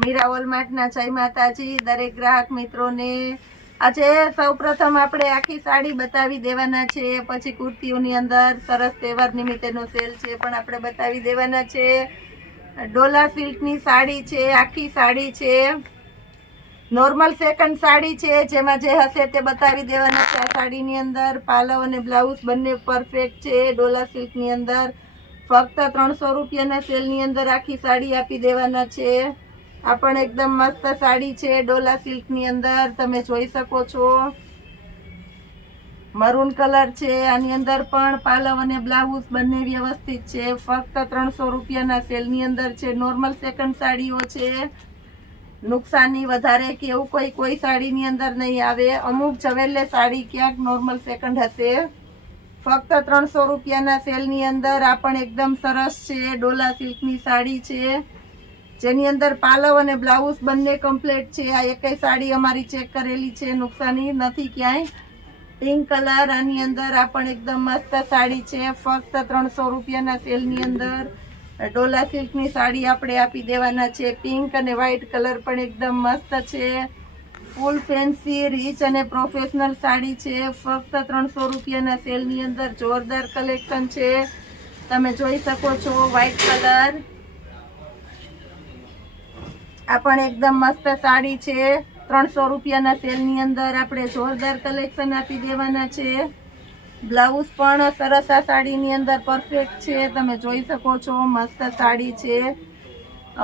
મીરા વોલમાર્ટના જય માતાજી દરેક ગ્રાહક મિત્રોને। આજે સૌપ્રથમ આપણે આખી સાડી બતાવી દેવાના છે, પછી કુર્તીઓની અંદર સરસ તહેવાર નિમિત્તેનો સેલ છે પણ આપણે બતાવી દેવાના છે। ડોલા સિલ્કની સાડી છે, આખી સાડી છે, નોર્મલ સેકન્ડ સાડી છે, જેમાં જે હશે તે બતાવી દેવાના છે। આ સાડીની અંદર પાલવ અને બ્લાઉઝ બંને પરફેક્ટ છે। ડોલા સિલ્કની અંદર ફક્ત 300 રૂપિયાના સેલની અંદર આખી સાડી આપી દેવાના છે। આ પણ એકદમ મસ્ત સાડી છે ડોલા સિલ્કની અંદર, તમે જોઈ શકો છો। મરૂન કલર છે, આની અંદર પણ પાલવ અને બ્લાઉઝ બંને વ્યવસ્થિત છે। ફક્ત 300 રૂપિયાના સેલની અંદર છે। નોર્મલ સેકન્ડ સાડીઓ છે, નુકસાની વધારે કે એવું કોઈ સાડીની અંદર નહીં આવે। અમુક જવેલે સાડી ક્યાંક નોર્મલ સેકન્ડ હશે। ફક્ત 300 રૂપિયાના સેલની અંદર આ પણ એકદમ સરસ છે ડોલા સિલ્કની સાડી છે, જેની અંદર પાલવ અને બ્લાઉઝ બંને કમ્પ્લીટ છે। આ એકય સાડી અમારી ચેક કરેલી છે, નુકસાની નથી ક્યાંય। પિંક કલર, આની અંદર આ પણ એકદમ મસ્ત સાડી છે। ફક્ત 300 રૂપિયાના સેલની અંદર ડોલા સિલ્કની સાડી આપણે આપી દેવાના છે। પિંક અને વ્હાઈટ કલર પણ એકદમ મસ્ત છે। ફૂલ ફેન્સી રીચ અને પ્રોફેશનલ સાડી છે। ફક્ત 300 રૂપિયાના સેલની અંદર જોરદાર કલેક્શન છે, તમે જોઈ શકો છો। વ્હાઈટ કલર, આ પણ એકદમ મસ્ત સાડી છે। 300 રૂપિયાના સેલની અંદર આપણે જોરદાર કલેક્શન આપી દેવાના છે। બ્લાઉઝ પણ સરસ આ સાડીની અંદર પરફેક્ટ છે, તમે જોઈ શકો છો। મસ્ત સાડી છે,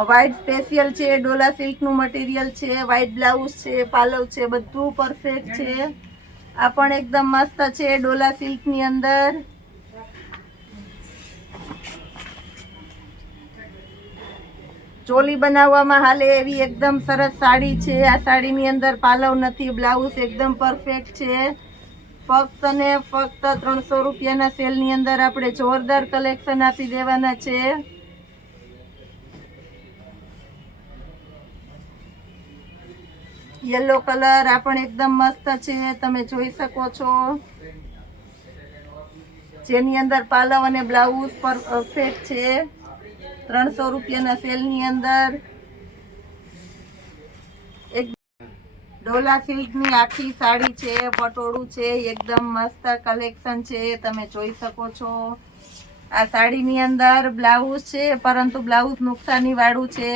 વ્હાઈટ સ્પેશિયલ છે, ડોલા સિલ્કનું મટીરિયલ છે, વ્હાઈટ બ્લાઉઝ છે, પાલવ છે, બધું પરફેક્ટ છે। આ પણ એકદમ મસ્ત છે ડોલા સિલ્કની અંદર। ચોલી બનાવવામાં હાલે એવી એકદમ સરસ સાડી છે। આ સાડીની અંદર પાલવ નથી, બ્લાઉઝ એકદમ પરફેક્ટ છે। ફક્ત ને ફક્ત 300 રૂપિયાના સેલની અંદર આપણે જોરદાર કલેક્શન આપી દેવાના છે। યલો કલર, આ પણ એકદમ મસ્ત છે, તમે જોઈ શકો છો। જેની અંદર પાલવ અને બ્લાઉઝ પરફેક્ટ છે। 300 રૂપિયાના સેલની અંદર એક ડોલા સિલ્કની આખી સાડી છે, પટોળું છે, એકદમ મસ્ત કલેક્શન છે, તમે જોઈ શકો છો। આ સાડીની અંદર બ્લાઉઝ છે, પરંતુ બ્લાઉઝ નુકસાની વાળું છે,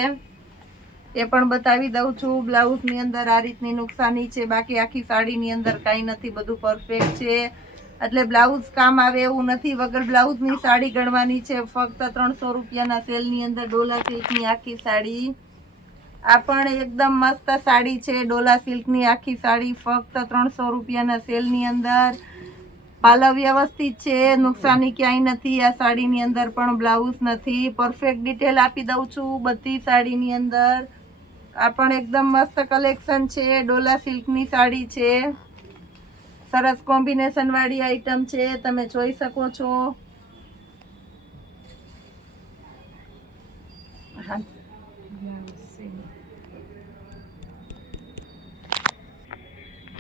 એ પણ બતાવી દઉં છું। બ્લાઉઝની અંદર આ રીતની નુકસાની છે, બાકી આખી સાડીની અંદર કાંઈ નથી, બધું પરફેક્ટ છે। એટલે બ્લાઉઝ કામ આવે એવું નથી, વગર બ્લાઉઝની સાડી ગણવાની છે। ફક્ત 300 રૂપિયાના સેલની અંદર ડોલા સિલ્કની આખી સાડી। આ પણ એકદમ મસ્ત સાડી છે, ડોલા સિલ્કની આખી સાડી, ફક્ત 300 રૂપિયાના સેલની અંદર। પાલવ વ્યવસ્થિત છે, નુકસાની ક્યાંય નથી। આ સાડીની અંદર પણ બ્લાઉઝ નથી, પરફેક્ટ ડિટેલ આપી દઉં છું બધી સાડીની અંદર। આ પણ એકદમ મસ્ત કલેક્શન છે, ડોલા સિલ્કની સાડી છે, સરસ કોમ્બિનેશન વાળી આઈટમ છે, તમે જોઈ શકો છો।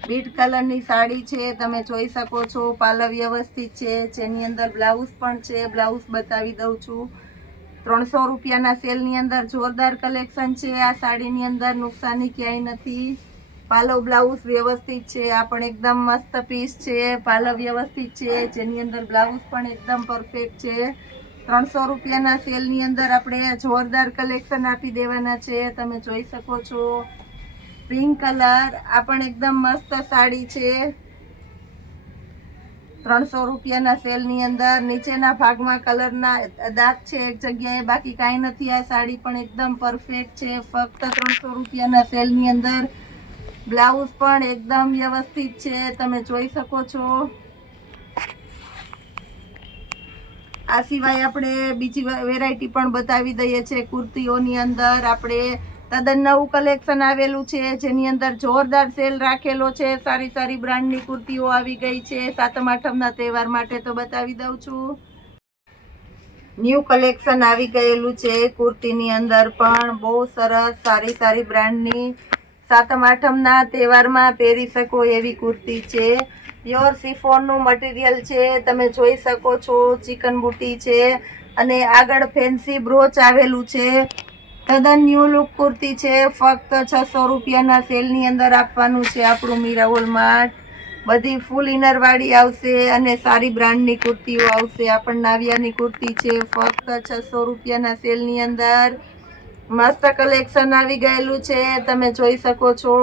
બીટ કલરની સાડી છે, તમે જોઈ શકો છો। પાલવ વ્યવસ્થિત છે, જેની અંદર બ્લાઉઝ પણ છે, બ્લાઉઝ બતાવી દઉં છું। 300 રૂપિયાના સેલની અંદર જોરદાર કલેક્શન છે। આ સાડીની અંદર નુકસાની ક્યાંય નથી, પાલવ બ્લાઉઝ વ્યવસ્થિત છે। આ પણ એકદમ મસ્ત પીસ છે, પાલવ વ્યવસ્થિત છે, જેની અંદર બ્લાઉઝ પણ એકદમ પરફેક્ટ છે। 300 રૂપિયાના સેલની અંદર આપણે જોરદાર કલેક્શન આપી દેવાના છે, તમે જોઈ શકો છો। પિંક કલર, આ પણ એકદમ મસ્ત સાડી છે, 300 રૂપિયાના સેલની અંદર। નીચેના ભાગમાં કલરના દાગ છે એક જગ્યાએ, બાકી કાંઈ નથી। આ સાડી પણ એકદમ પરફેક્ટ છે, ફક્ત 300 રૂપિયાના સેલની અંદર। બ્લાઉઝ પણ એકદમ વ્યવસ્થિત છે, તમે જોઈ શકો છો। આ સિવાય આપણે બીજી વેરાયટી પણ બતાવી દઈએ છીએ। કુર્તીઓની અંદર આપણે તદ્દન નવું કલેક્શન આવેલું છે, જેની અંદર જોરદાર સેલ રાખેલો છે। સારી સારી બ્રાન્ડની કુર્તીઓ આવી ગઈ છે, સાતમ આઠમના તહેવાર માટે તો બતાવી દઉં છું। ન્યૂ કલેક્શન આવી ગયેલું છે કુર્તીની અંદર, પણ બહુ સરસ સારી સારી બ્રાન્ડની સાતમ આઠમના તહેવારમાં પહેરી શકો એવી કુર્તી છે। પ્યોર શિફોનનું મટીરિયલ છે, તમે જોઈ શકો છો। ચિકન બુટી છે અને આગળ ફેન્સી બ્રોચ આવેલું છે, તદ્દન ન્યૂ લુક કુર્તી છે, ફક્ત 600 રૂપિયાના સેલની અંદર આપવાનું છે આપણું મીરાવોલ માર્ટ. બધી ફૂલ ઇનર વાળી આવશે અને સારી બ્રાન્ડની કુર્તીઓ આવશે. આ પણ નાવિયાની કુર્તી છે, ફક્ત 600 રૂપિયાના સેલની અંદર. મસ્ત કલેક્શન આવી ગયેલું છે, તમે જોઈ શકો છો.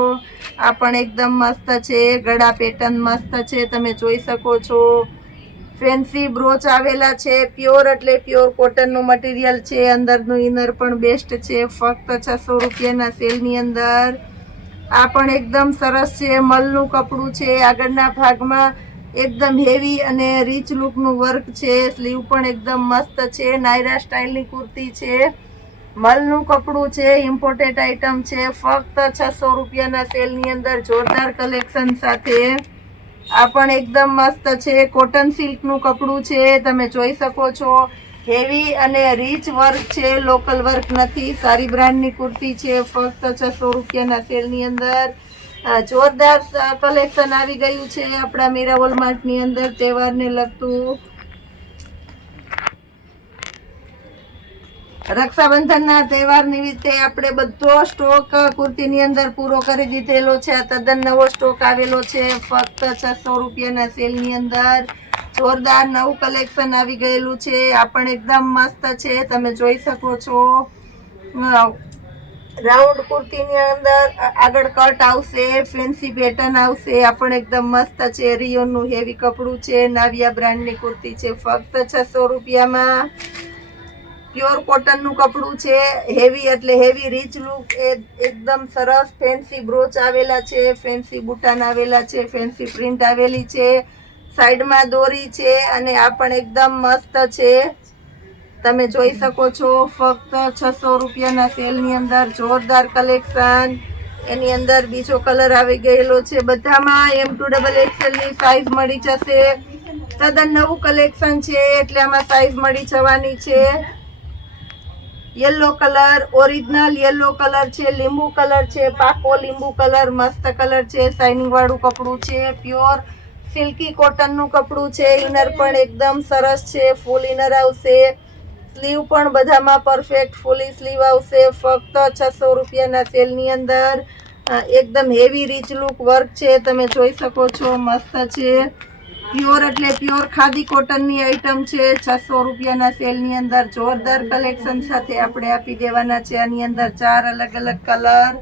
આ પણ એકદમ મસ્ત છે, ગળા પેટર્ન મસ્ત છે, તમે જોઈ શકો છો. ફેન્સી બ્રોચ આવેલા છે, પ્યોર એટલે પ્યોર કોટનનું મટીરિયલ છે. અંદરનું ઇનર પણ બેસ્ટ છે, ફક્ત 600 રૂપિયાના સેલની અંદર. આ પણ એકદમ સરસ છે, મલનું કપડું છે. આગળના ભાગમાં એકદમ હેવી અને રીચ લુકનું વર્ક છે. સ્લીવ પણ એકદમ મસ્ત છે, નાયરા સ્ટાઇલની કુર્તી છે. મલનું કપડું છે, ઇમ્પોર્ટેડ આઇટમ છે, ફક્ત 600 રૂપિયાના સેલની અંદર જોરદાર કલેક્શન સાથે. આ પણ એકદમ મસ્ત છે, કોટન સિલ્કનું કપડું છે, તમે જોઈ શકો છો. હેવી અને રીચ વર્ક છે, લોકલ વર્ક નથી. સારી બ્રાન્ડની કુર્તી છે, ફક્ત 600 રૂપિયાના સેલની અંદર. જોરદાર કલેક્શન આવી ગયું છે આપણા મીરાવોલ માર્ટની અંદર તહેવારને લગતું. રક્ષાબંધનના તહેવાર નિમિત્તે આપણે બધો સ્ટોક કુર્તીની અંદર પૂરો કરી દીધેલો છે. આ તદ્દન નવો સ્ટોક આવેલો છે, ફક્ત 600 રૂપિયાના સેલની અંદર. જોરદાર નવું કલેક્શન આવી ગયેલું છે. આ પણ એકદમ મસ્ત છે, તમે જોઈ શકો છો. રાઉન્ડ કુર્તીની અંદર આગળ કટ આવશે, ફેન્સી પેટર્ન આવશે. આ પણ એકદમ મસ્ત છે, રિયોનનું હેવી કપડું છે, નાવિયા બ્રાન્ડની કુર્તી છે, ફક્ત 600 રૂપિયામાં. પ્યોર કોટનનું કપડું છે, હેવી એટલે હેવી રીચ લુક, એકદમ સરસ. ફેન્સી બ્રોચ આવેલા છે, ફેન્સી બુટાન આવેલા છે, ફેન્સી પ્રિન્ટ આવેલી છે, સાઈડમાં દોરી છે અને આ પણ એકદમ મસ્ત છે, તમે જોઈ શકો છો. ફક્ત 600 રૂપિયાના સેલની અંદર જોરદાર કલેક્શન. એની અંદર બીજો કલર આવી ગયેલો છે. બધામાં M2XXL ની સાઈઝ મળી જશે. તદ્દન નવું કલેક્શન છે એટલે આમાં સાઈઝ મળી જવાની છે. Yellow colour, original yellow colour છે, લીંબુ કલર છે, પાકો લીંબુ કલર, મસ્ત કલર છે, શાઇનિંગ વાળું કપડું છે, પ્યોર સિલ્કી કોટનનું કપડું છે. ઇનર પણ એકદમ સરસ છે, ફૂલ ઇનર આવશે. સ્લીવ પણ બધામાં પરફેક્ટ ફૂલી સ્લીવ આવશે, ફક્ત 600 રૂપિયાના સેલની અંદર. એકદમ હેવી રીચ લુક વર્ક છે, તમે જોઈ શકો છો, મસ્ત છે. પ્યોર એટલે પ્યોર ખાદી કોટનની આઈટમ છે, 600 રૂપિયાના સેલની અંદર જોરદાર કલેક્શન સાથે આપણે આપી દેવાના છે. આની અંદર 4 અલગ અલગ કલર,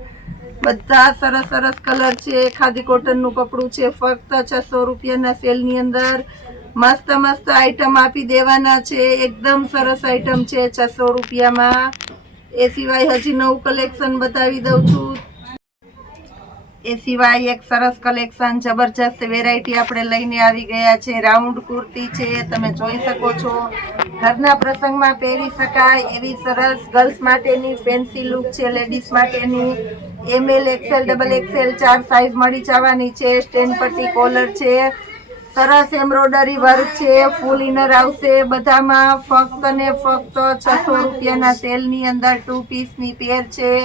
બધા સરસ સરસ કલર છે. ખાદી કોટનનું કપડું છે, ફક્ત 600 રૂપિયાના સેલની અંદર. મસ્ત મસ્ત આઈટમ આપી દેવાના છે, એકદમ સરસ આઈટમ છે 600 રૂપિયામાં. એ સિવાય હજી નવું કલેક્શન બતાવી દઉં છું. એ સિવાય એક સરસ કલેક્શન, જબરજસ્ત વેરાયટી આપણે લઈને આવી ગયા છે. રાઉન્ડ કુર્તી છે, તમે જોઈ શકો છો. ઘરના પ્રસંગમાં પહેરી શકાય એવી સરસ ગર્લ્સ માટેની ફેન્સી લુક છે, લેડીઝ માટેની. ML, XL, XXL 4 સાઈઝ મળી જવાની છે. સ્ટેન્ડ પટ્ટી કોલર છે, સરસ એમ્બ્રોડરી વર્ક છે, ફૂલ ઇનર આવશે બધામાં. ફક્ત ને ફક્ત 600 રૂપિયાના સેલની અંદર 2 પીસની પેર છે,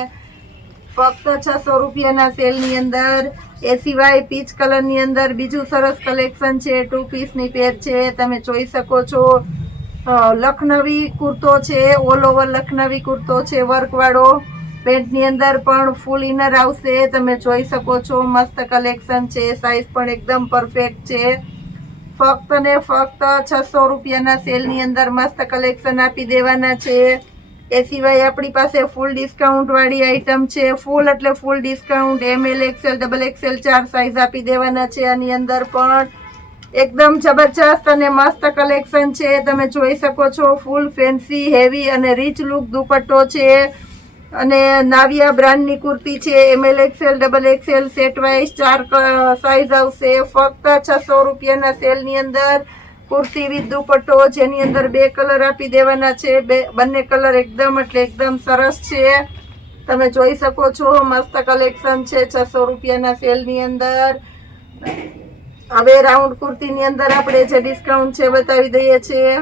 ફક્ત 600 રૂપિયાના સેલની અંદર. એ સિવાય પીચ કલરની અંદર બીજું સરસ કલેક્શન છે, 2 પીસની પેર છે, તમે જોઈ શકો છો. લખનવી કુર્તો છે, ઓલ ઓવર લખનવી કુર્તો છે, વર્કવાળો. પેન્ટની અંદર પણ ફૂલ ઇનર આવશે, તમે જોઈ શકો છો. મસ્ત કલેક્શન છે, સાઈઝ પણ એકદમ પરફેક્ટ છે. ફક્ત ને ફક્ત 600 રૂપિયાના સેલની અંદર મસ્ત કલેક્શન આપી દેવાના છે. એ સિવાય આપણી પાસે ફૂલ ડિસ્કાઉન્ટ વાળી આઈટમ છે, ફૂલ એટલે full discount. ML, XL, XXL 4 size આપી દેવાના છે. આની અંદર પણ એકદમ જબરજસ્ત અને મસ્ત કલેક્શન છે, તમે જોઈ શકો છો. ફૂલ ફેન્સી હેવી અને રીચ લુક દુપટ્ટો છે અને નાવિયા બ્રાન્ડની કુર્તી છે. ML, XL, XXL set wise 4 size આવશે, ફક્ત 600 રૂપિયાના સેલની અંદર. કુર્તી વિથ દુપટ્ટો, જેની અંદર 2 કલર આપી દેવાના છે. બંને કલર એકદમ એટલે એકદમ સરસ છે, તમે જોઈ શકો છો. મસ્ત કલેક્શન છે 600 રૂપિયાના સેલની અંદર. હવે રાઉન્ડ કુર્તીની અંદર આપણે જે ડિસ્કાઉન્ટ છે બતાવી દઈએ છીએ.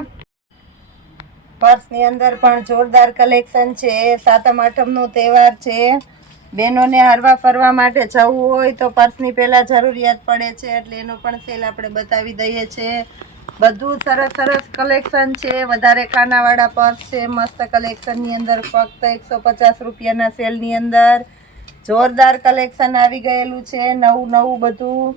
પર્સની અંદર પણ જોરદાર કલેક્શન છે. 7મ 8મનો તહેવાર છે, બહેનોને હરવા ફરવા માટે જવું હોય તો પર્સની પહેલાં જરૂરિયાત પડે છે, એટલે એનો પણ સેલ આપણે બતાવી દઈએ છીએ. બધું સરસ સરસ કલેક્શન છે. વધારે ખાનાવાળા પર્સ છે મસ્ત કલેક્શનની અંદર, ફક્ત 150 રૂપિયાના સેલની અંદર જોરદાર કલેક્શન આવી ગયેલું છે. નવું નવું બધું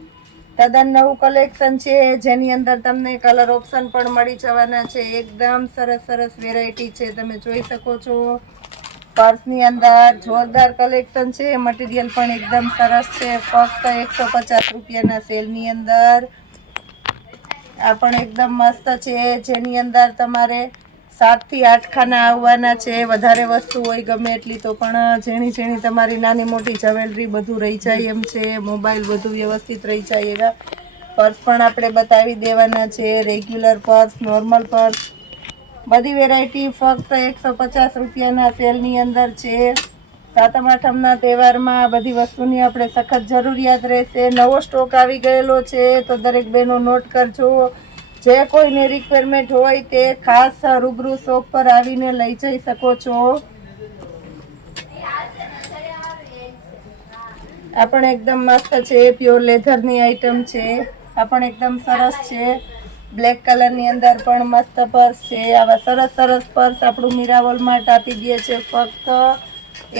તદ્દન નવું કલેક્શન છે, જેની અંદર તમને કલર ઓપ્શન પણ મળી જવાના છે. એકદમ સરસ સરસ વેરાયટી છે, તમે જોઈ શકો છો. પર્સની અંદર જોરદાર કલેક્શન છે. મટીરિયલ પણ એકદમ સરસ છે, ફક્ત 150 રૂપિયાના સેલની અંદર. આ પણ એકદમ મસ્ત છે, જેની અંદર તમારે 7 થી 8 ખાના આવવાના છે. વધારે વસ્તુ હોય ગમે એટલી તો પણ ઝીણી ઝીણી તમારી નાની મોટી જ્વેલરી બધું રહી જાય એમ છે. મોબાઈલ બધું વ્યવસ્થિત રહી જાય એવા પર્સ પણ આપણે બતાવી દેવાના છે. રેગ્યુલર પર્સ, નોર્મલ પર્સ, બધી વેરાયટી ફક્ત 150 રૂપિયાના સેલની અંદર છે. સાતમ આઠમના તહેવારમાં બધી વસ્તુની આપણે સખત જરૂરિયાત રહેશે. નવો સ્ટોક આવી ગયેલો છે, તો દરેક બહેનો નોટ કરજો. જે કોઈને રિક્વાયરમેન્ટ હોય તે ખાસ રૂબરૂ શોપ પર આવીને લઈ જઈ શકો છો. આ પણ એકદમ મસ્ત છે, પ્યોર લેધરની આઈટમ છે. આ પણ એકદમ સરસ છે. બ્લેક કલરની અંદર પણ મસ્ત પર્સ છે. આવા સરસ સરસ પર્સ આપણું મીરાવોલ માર્ટ આપી દે છે ફક્ત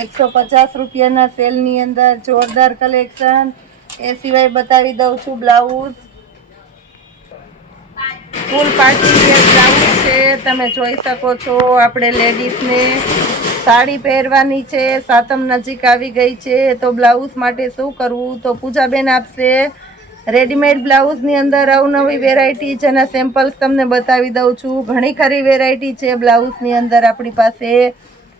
150 રૂપિયાના સેલની અંદર. જોરદાર કલેક્શન. એ સિવાય બતાવી દઉં છું બ્લાઉઝ, ફૂલ પાર્ટી વેર બ્લાઉઝ છે. તમે જોઈ શકો છો. આપણે લેડીઝને સાડી પહેરવાની છે, સાતમ નજીક આવી ગઈ છે, તો બ્લાઉઝ માટે શું કરવું? તો પૂજાબેન આપશે રેડીમેડ બ્લાઉઝની અંદર અવનવી વેરાયટી, જેના સેમ્પલ્સ તમને બતાવી દઉં છું. ઘણી ખરી વેરાયટી છે બ્લાઉઝની અંદર આપણી પાસે.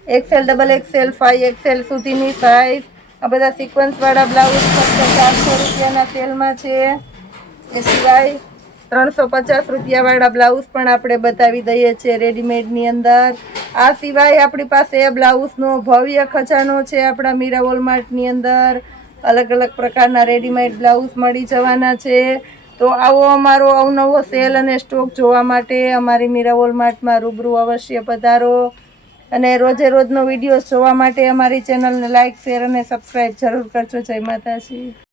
XL, XXL, 5XL સુધીની સાઇઝ. આ બધા સિક્વન્સવાળા બ્લાઉઝ ફક્ત 400 રૂપિયાના સેલમાં છે. એ સિવાય 350 રૂપિયાવાળા બ્લાઉઝ પણ આપણે બતાવી દઈએ છીએ રેડીમેડની અંદર. આ સિવાય આપણી પાસે બ્લાઉઝનો ભવ્ય ખજાનો છે આપણા મીરાવોલ માર્ટની અંદર. અલગ અલગ પ્રકારના રેડીમેડ બ્લાઉઝ મળી જવાના છે. તો આવો અમારો અવનવો સેલ અને સ્ટોક જોવા માટે અમારી મીરાવોલ માર્ટમાં રૂબરૂ અવશ્ય પધારો. અને રોજે રોજનો વિડીયો જોવા માટે અમારી ચેનલને લાઇક, શેર અને સબસ્ક્રાઈબ જરૂર કરજો. જય માતાજી.